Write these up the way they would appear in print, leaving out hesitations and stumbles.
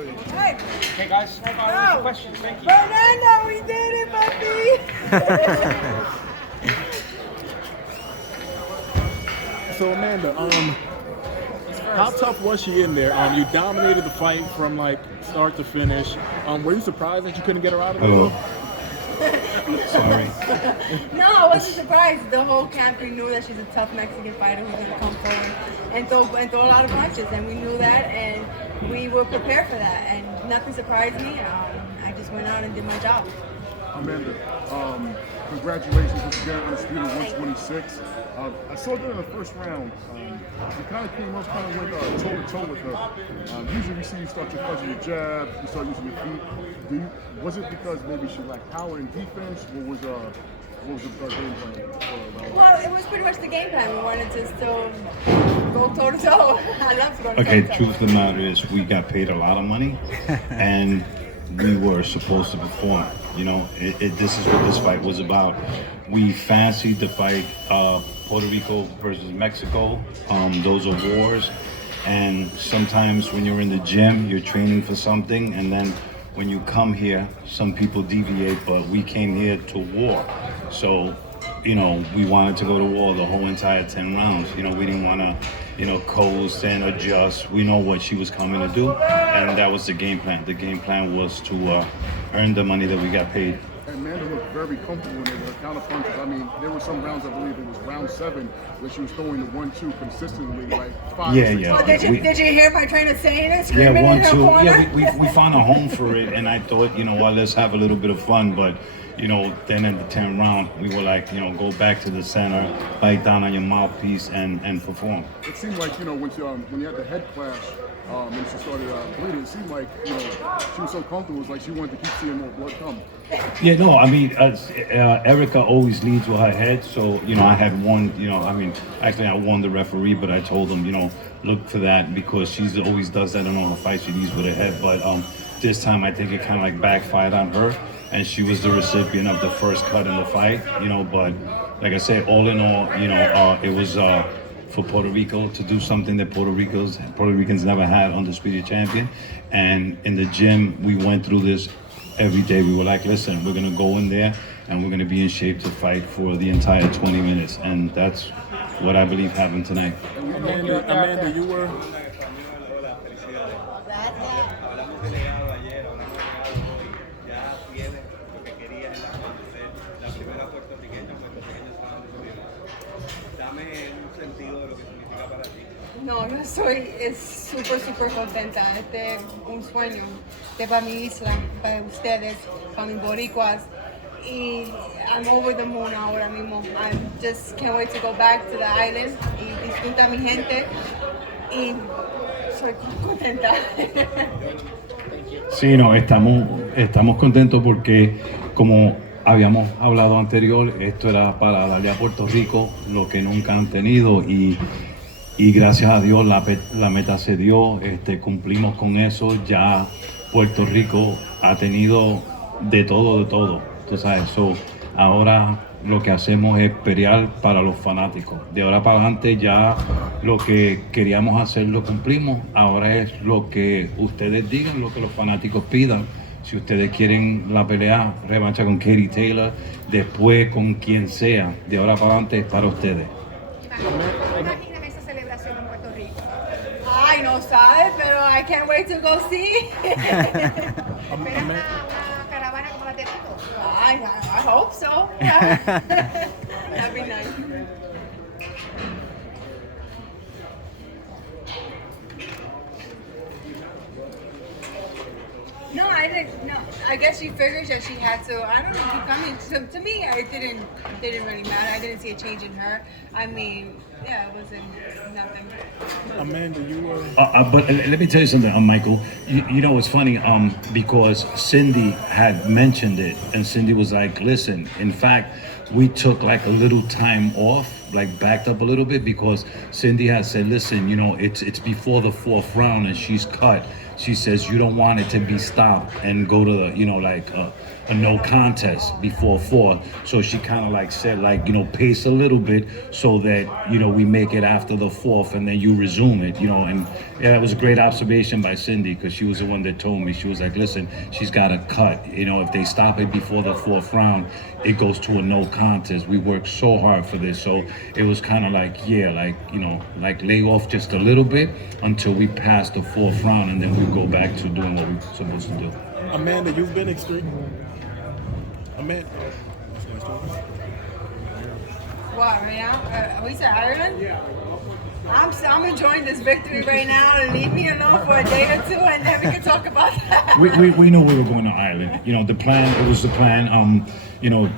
Hey. Okay, guys. No. Questions. Thank you. Fernando, we did it, papi. So Amanda, how tough was she in there? You dominated the fight from like start to finish. Were you surprised that you couldn't get her out of Hello. there? Sorry. No, I wasn't surprised. The whole country knew that she's a tough Mexican fighter who's going to come forward and throw a lot of punches, and we knew that, and we were prepared for that, and nothing surprised me. I just went out and did my job. Amanda, congratulations once again on Undisputed 126. I saw that in the first round. You kind of came up, kind of went toe-to-toe with her. Usually we see you start your fight with your jab, you start using your feet. Was it because maybe she lacked power in defense, or what was the game plan? Well, it was pretty much the game plan. We wanted to still go toe-to-toe. I love going Okay, toe-to-toe. truth of the matter is we got paid a lot of money and we were supposed to perform. You know, this is what this fight was about. We fancied the fight, Puerto Rico versus Mexico. Those are wars. And sometimes when you're in the gym, you're training for something, and then when you come here, some people deviate, but we came here to war. So, you know, we wanted to go to war the whole entire 10 rounds. You know, we didn't want to, you know, coast and adjust. We know what she was coming to do, and that was the game plan. The game plan was to earn the money that we got paid. And Amanda looked very comfortable in her counter punches. I mean, there were some rounds, I believe it was round 7, where she was throwing the 1-2 consistently, like 5 Yeah, 6 yeah. times. Did you hear my trainer saying it, Yeah, screaming in her 1-2. corner? Yeah, we found a home for it, and I thought, you know what, let's have a little bit of fun. But, you know, then in the 10th round, we were like, you know, go back to the center, bite down on your mouthpiece, and perform. It seemed like, you know, when you had the head clash, and she started bleeding, it seemed like, you know, she was so comfortable. It was like she wanted to keep seeing more blood come. Yeah, no, I mean, Erica always leads with her head, so, you know, I had one, you know, I mean, actually I won the referee, but I told him, you know, look for that, because she always does that in all her fights, she leads with her head, but this time I think it kind of like backfired on her, and she was the recipient of the first cut in the fight, you know, but like I said, all in all, you know, it was for Puerto Rico to do something that Puerto Ricans never had, undisputed champion, and in the gym, we went through this every day. We were like, listen, we're gonna go in there and we're gonna be in shape to fight for the entire 20 minutes. And that's what I believe happened tonight. Amanda, you were... No, yo estoy súper contenta. Este es un sueño. Este para mi isla, para ustedes, para mis boricuas. Y I'm over the moon ahora mismo. I just can't wait to go back to the island y disfrutar a mi gente. Y soy contenta. Sí, no, estamos contentos porque, como habíamos hablado anterior, esto era para darle a Puerto Rico lo que nunca han tenido, y gracias a Dios la meta se dio, cumplimos con eso. Ya Puerto Rico ha tenido de todo, tú sabes. Ahora lo que hacemos es pelear para los fanáticos. De ahora para adelante ya lo que queríamos hacer lo cumplimos. Ahora es lo que ustedes digan, lo que los fanáticos pidan. Si ustedes quieren la pelea, revancha con Katie Taylor, después con quien sea, de ahora para adelante es para ustedes. Imagíname esa celebración en Puerto Rico. Ay, no sabes, pero I can't wait to go see. ¿Esperas una caravana como la de Rico? I hope so. Yeah. That'd be nice. No, I didn't. No, I guess she figured that she had to. I don't know. Keep coming. To me, it didn't really matter. I didn't see a change in her. I mean, yeah, it wasn't nothing. Amanda, you were... But let me tell you something, Michael. You know, it's funny because Cindy had mentioned it, and Cindy was like, listen, in fact, we took like a little time off, like backed up a little bit, because Cindy had said, listen, you know, it's before the 4th round and she's cut. She says you don't want it to be stopped and go to the, you know, like a no contest before 4. So she kind of like said, like, pace a little bit so that, we make it after the 4th and then you resume it, and yeah, it was a great observation by Cindy, because she was the one that told me. She was like, listen, she's got to cut, if they stop it before the 4th round, it goes to a no contest. We worked so hard for this. So it was kind of like, like lay off just a little bit until we pass the 4th round, and then we go back to doing what we're supposed to do. Amanda, you've been extreme. What, right now? We said Ireland? Yeah. I'm enjoying this victory right now. Leave me alone for a day or two, and then we can talk about that. We knew we were going to Ireland. It was the plan.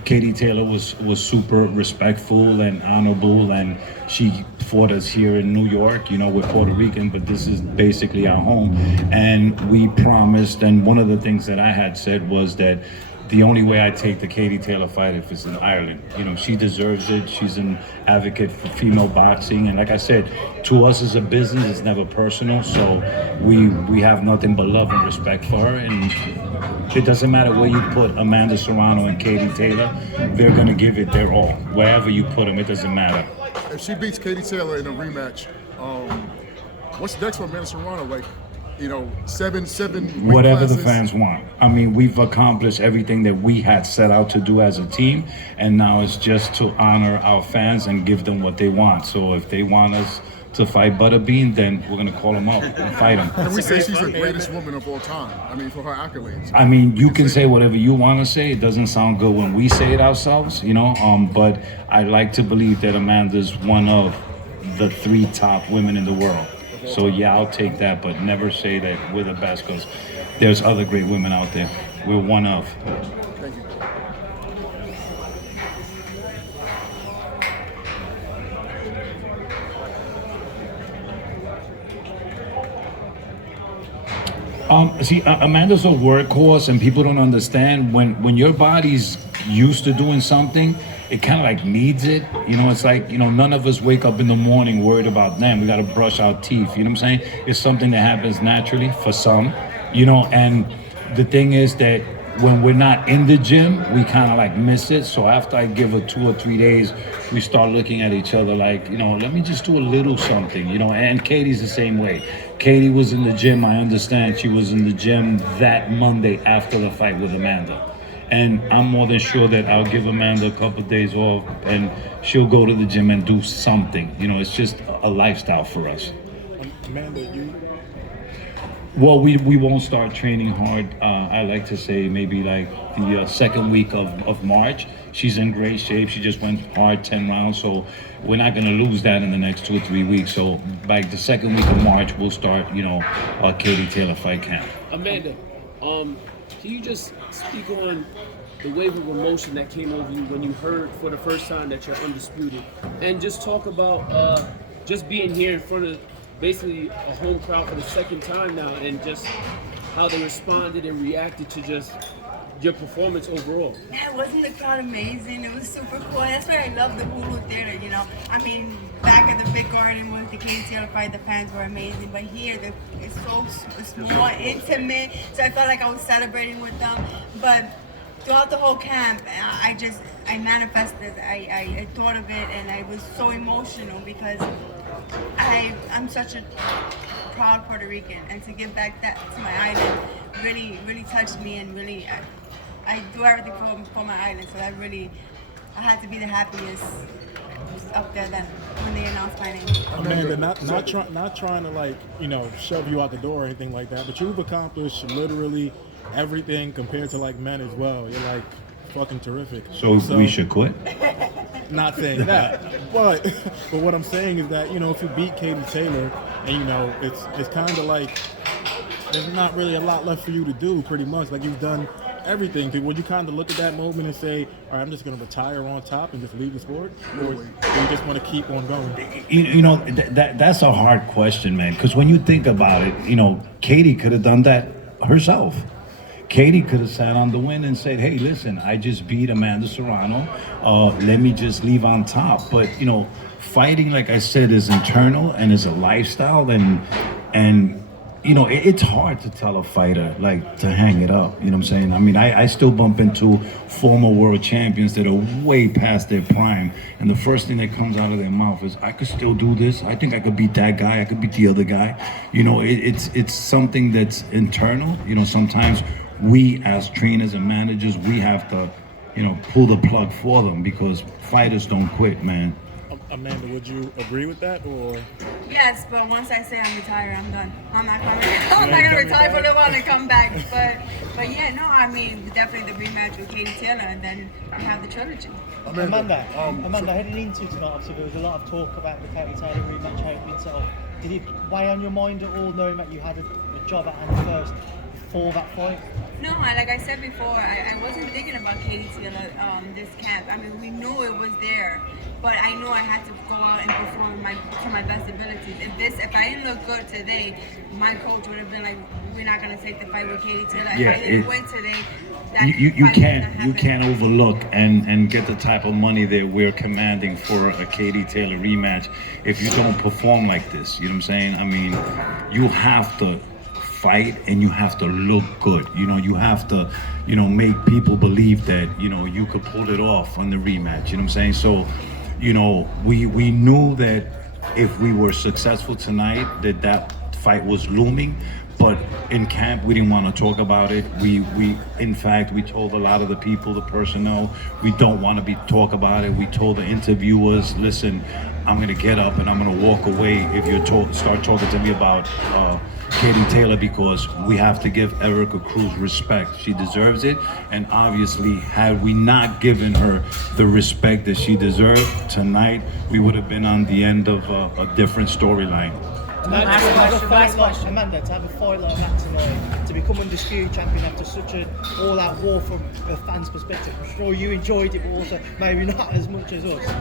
Katie Taylor was super respectful and honorable, and she fought us here in New York. We're Puerto Rican, but this is basically our home. And we promised, and one of the things that I had said was that the only way I take the Katie Taylor fight if it's in Ireland. She deserves it. She's an advocate for female boxing. And like I said, to us as a business, it's never personal. So we have nothing but love and respect for her. And it doesn't matter where you put Amanda Serrano and Katie Taylor, they're going to give it their all. Wherever you put them, it doesn't matter. If she beats Katie Taylor in a rematch, what's next for Amanda Serrano? Like, seven whatever classes. The fans want. I mean, we've accomplished everything that we had set out to do as a team, and now it's just to honor our fans and give them what they want. So if they want us to fight Butterbean, then we're gonna call them up and fight them. Can we say she's the greatest woman of all time? I mean, for her accolades. I mean, you can say whatever you want to say. It doesn't sound good when we say it ourselves, but I like to believe that Amanda's one of the 3 top women in the world. So yeah, I'll take that, but never say that we're the best, because there's other great women out there. We're one of. Thank you. Amanda's a workhorse, and people don't understand when your body's used to doing something, it kind of like needs it. It's like, none of us wake up in the morning worried about, damn, we got to brush our teeth. You know what I'm saying? It's something that happens naturally for some, and the thing is that when we're not in the gym, we kind of like miss it. So after I give her 2 or 3 days, we start looking at each other like, let me just do a little something, and Katie's the same way. Katie was in the gym. I understand she was in the gym that Monday after the fight with Amanda. And I'm more than sure that I'll give Amanda a couple of days off and she'll go to the gym and do something. It's just a lifestyle for us. Amanda, you? Well, we won't start training hard. I like to say maybe like the second week of March. She's in great shape. She just went hard 10 rounds. So we're not going to lose that in the next 2 or 3 weeks. So by the second week of March, we'll start, our Katie Taylor fight camp. Amanda, can you just speak on the wave of emotion that came over you when you heard for the first time that you're undisputed, and just talk about just being here in front of basically a home crowd for the second time now, and just how they responded and reacted to just your performance overall? Yeah, wasn't the crowd amazing? It was super cool. That's why I love the Hulu Theater, I mean, back at the Big Garden with the Katie Taylor fight, the fans were amazing. But here, it's more intimate, so I felt like I was celebrating with them. But throughout the whole camp, I manifested, I thought of it, and I was so emotional because I'm such a proud Puerto Rican, and to give back that to my island really, really touched me, and really, I do everything for my island, so I had to be the happiest up there then when they announced my name. Amanda, not trying to like, shove you out the door or anything like that, but you've accomplished literally everything compared to like men as well. You're like fucking terrific. So we should quit? Not saying that, but what I'm saying is that, if you beat Katie Taylor, and it's kind of like there's not really a lot left for you to do, pretty much. Like, you've done everything. Would you kind of look at that moment and say, all right, I'm just going to retire on top and just leave the sport? Or you just want to keep on going? That's a hard question, man, because when you think about it, Katie could have done that herself. Katie could have sat on the win and said, hey, listen, I just beat Amanda Serrano. Let me just leave on top. But, fighting, like I said, is internal and is a lifestyle. And you know, it's hard to tell a fighter like to hang it up. You know what I'm saying? I mean, I still bump into former world champions that are way past their prime, and the first thing that comes out of their mouth is, "I could still do this. I think I could beat that guy. I could beat the other guy." You know, it's something that's internal. You know, sometimes we as trainers and managers, we have to, you know, pull the plug for them because fighters don't quit, man. Amanda, would you agree with that, or? Yes, but once I say I'm retired, I'm done. I'm not gonna retire for a little while and come back. But yeah, no, I mean definitely the rematch with Katie Taylor, and then we have the trilogy. Amanda, heading into tonight, obviously there was a lot of talk about the Katie Taylor rematch, how it itself. Did it weigh on your mind at all, knowing that you had a job at hand first before that fight? No, like I said before, I wasn't thinking about Katie Taylor this camp. I mean, we knew it was there, but I knew I had to go out and perform to my best abilities. If I didn't look good today, my coach would have been like, "We're not gonna take the fight with Katie Taylor." If I didn't win today, you can't overlook and get the type of money that we're commanding for a Katie Taylor rematch if you don't perform like this. You know what I'm saying? I mean, you have to fight and you have to look good. You know, you have to, you know, make people believe that, you know, you could pull it off on the rematch. You know what I'm saying? So, you know, we knew that if we were successful tonight, that fight was looming. But in camp, we didn't want to talk about it. In fact, we told a lot of the people, the personnel, we don't want to talk about it. We told the interviewers, listen, I'm going to get up and I'm going to walk away if you start talking to me about Katie Taylor, because we have to give Erica Cruz respect. She deserves it. And obviously, had we not given her the respect that she deserved tonight, we would have been on the end of a different storyline. Amanda, to have a fight like that tonight, to become undisputed champion after such an all-out war from a fan's perspective, I'm sure you enjoyed it, but also maybe not as much as us.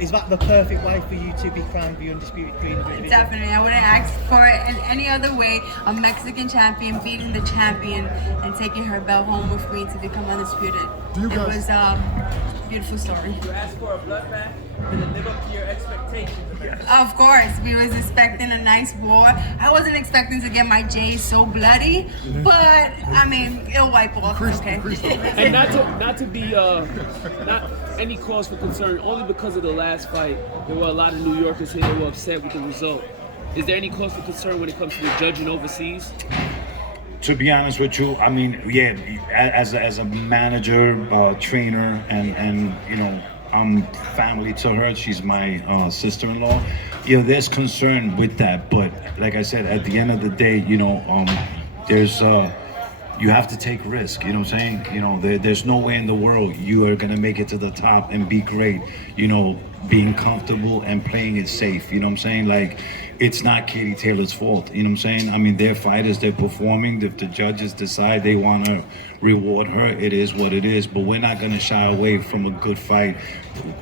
Is that the perfect way for you to be crowned the undisputed queen of the division? Definitely, I wouldn't ask for it in any other way. A Mexican champion beating the champion and taking her belt home with me to become undisputed. It was a beautiful story. You asked for a bloodbath. Did it live up to your expectations? Of course, we was expecting a nice war. I wasn't expecting to get my J so bloody, but I mean, it'll wipe off. Okay. And not to be not any cause for concern, only because of the last fight, there were a lot of New Yorkers here that were upset with the result. Is there any cause for concern when it comes to the judging overseas? To be honest with you, I mean, yeah, as a manager, trainer, and you know, I'm family to her. She's my sister-in-law. You know, there's concern with that, but like I said, at the end of the day, you know, there's you have to take risk. You know what I'm saying? You know, there's no way in the world you are gonna make it to the top and be great. You know, being comfortable and playing it safe. You know what I'm saying? Like, it's not Katie Taylor's fault. You know what I'm saying? I mean, they're fighters, they're performing. If the judges decide they want to reward her, it is what it is. But we're not going to shy away from a good fight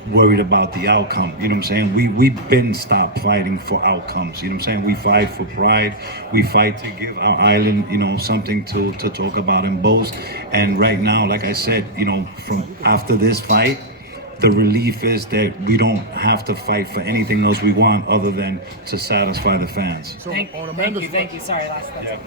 worried about the outcome. You know what I'm saying? We've been stopped fighting for outcomes. You know what I'm saying? We fight for pride. We fight to give our island, you know, something to talk about and boast. And right now, like I said, you know, from after this fight, the relief is that we don't have to fight for anything else we want other than to satisfy the fans. So Thank on you. Amanda's Thank you. Sorry, last. Yeah.